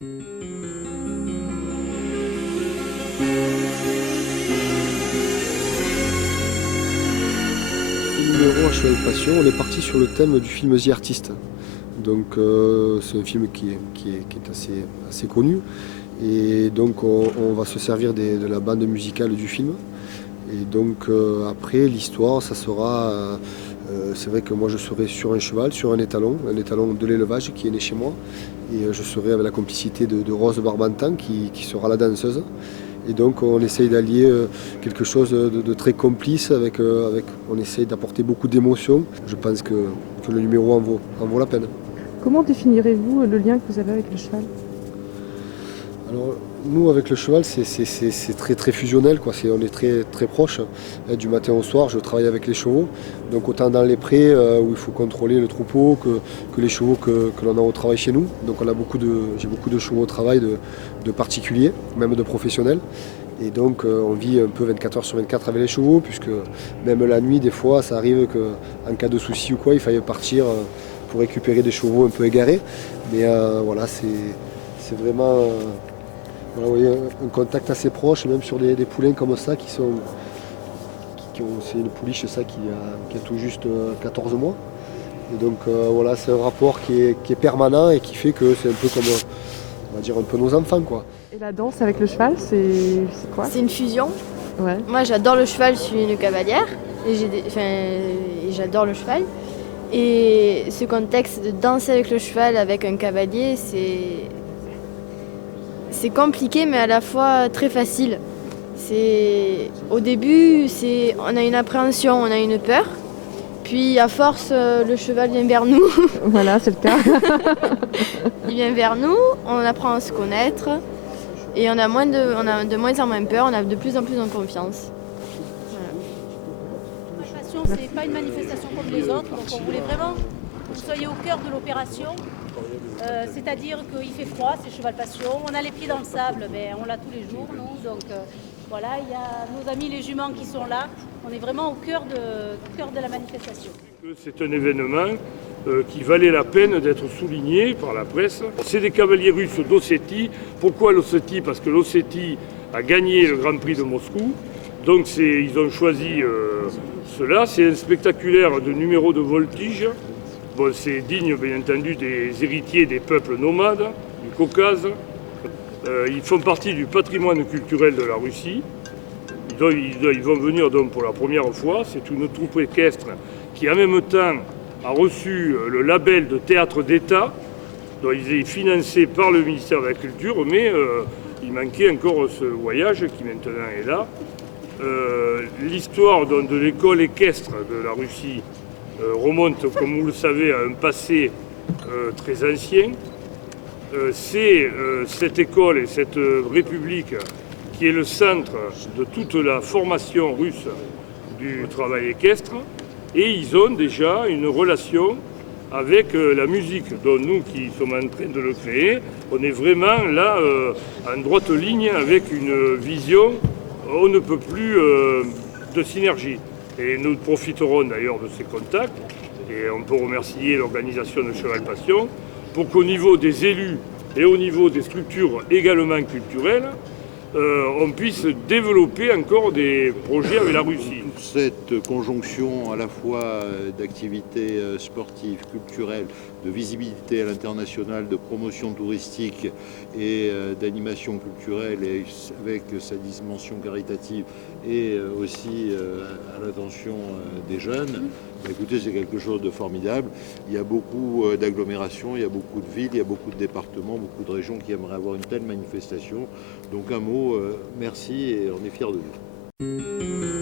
Numéro à Cheval Passion, on est parti sur le thème du film The Artist. Donc c'est un film qui est assez connu. Et donc on va se servir de la bande musicale du film. Et donc après l'histoire, ça sera... c'est vrai que moi je serai sur un cheval, sur un étalon de l'élevage qui est né chez moi. Et je serai avec la complicité de Rose Barbantan qui sera la danseuse. Et donc on essaye d'allier quelque chose de très complice on essaye d'apporter beaucoup d'émotions. Je pense que le numéro en vaut la peine. Comment définirez-vous le lien que vous avez avec le cheval? Alors nous avec le cheval c'est très fusionnel, quoi. On est très proche. Du matin au soir je travaille avec les chevaux. Donc autant dans les prés où il faut contrôler le troupeau que les chevaux que l'on a au travail chez nous. Donc j'ai beaucoup de chevaux au travail de particuliers, même de professionnels. Et donc on vit un peu 24 heures sur 24 avec les chevaux, puisque même la nuit des fois ça arrive qu'en cas de souci ou quoi il faille partir pour récupérer des chevaux un peu égarés. Mais voilà, c'est vraiment voilà, vous voyez, un contact assez proche, même sur des poulains comme ça c'est une pouliche ça qui a tout juste 14 mois. Et donc voilà, c'est un rapport qui est permanent et qui fait que c'est un peu comme on va dire un peu nos enfants, quoi. Et la danse avec le cheval, c'est quoi? C'est une fusion. Ouais. Moi j'adore le cheval, je suis une cavalière et j'adore le cheval. Et ce contexte de danser avec le cheval, avec un cavalier, c'est compliqué mais à la fois très facile. Au début, on a une appréhension, on a une peur. Puis à force, le cheval vient vers nous. Voilà, c'est le cas. Il vient vers nous, on apprend à se connaître et on a de moins en moins peur, on a de plus en plus en confiance. La passion, c'est pas une manifestation comme les autres, donc on voulait vraiment que vous soyez au cœur de l'opération. C'est-à-dire qu'il fait froid, c'est Cheval Passion. On a les pieds dans le sable, mais on l'a tous les jours, nous. Donc voilà, il y a nos amis les juments qui sont là. On est vraiment au cœur de la manifestation. C'est un événement qui valait la peine d'être souligné par la presse. C'est des cavaliers russes d'Ossétie. Pourquoi l'Ossétie? Parce que l'Ossétie a gagné le Grand Prix de Moscou. Donc ils ont choisi cela. C'est un spectaculaire de numéro de voltige. Bon, c'est digne, bien entendu, des héritiers des peuples nomades du Caucase. Ils font partie du patrimoine culturel de la Russie. Ils vont venir donc pour la première fois. C'est une troupe équestre qui, en même temps, a reçu le label de théâtre d'État. Donc, il est financé par le ministère de la Culture, mais il manquait encore ce voyage qui maintenant est là. L'histoire de l'école équestre de la Russie remonte, comme vous le savez, à un passé très ancien. C'est cette école et cette république qui est le centre de toute la formation russe du travail équestre. Et ils ont déjà une relation avec la musique, dont nous qui sommes en train de le créer, on est vraiment là en droite ligne avec une vision, on ne peut plus de synergie. Et nous profiterons d'ailleurs de ces contacts, et on peut remercier l'organisation de Cheval Passion, pour qu'au niveau des élus et au niveau des structures également culturelles, on puisse développer encore des projets avec la Russie. Cette conjonction à la fois d'activités sportives, culturelles, de visibilité à l'international, de promotion touristique et d'animation culturelle et avec sa dimension caritative et aussi à l'attention des jeunes, écoutez, c'est quelque chose de formidable. Il y a beaucoup d'agglomérations, il y a beaucoup de villes, il y a beaucoup de départements, beaucoup de régions qui aimeraient avoir une telle manifestation. Donc un mot, merci et on est fiers de vous.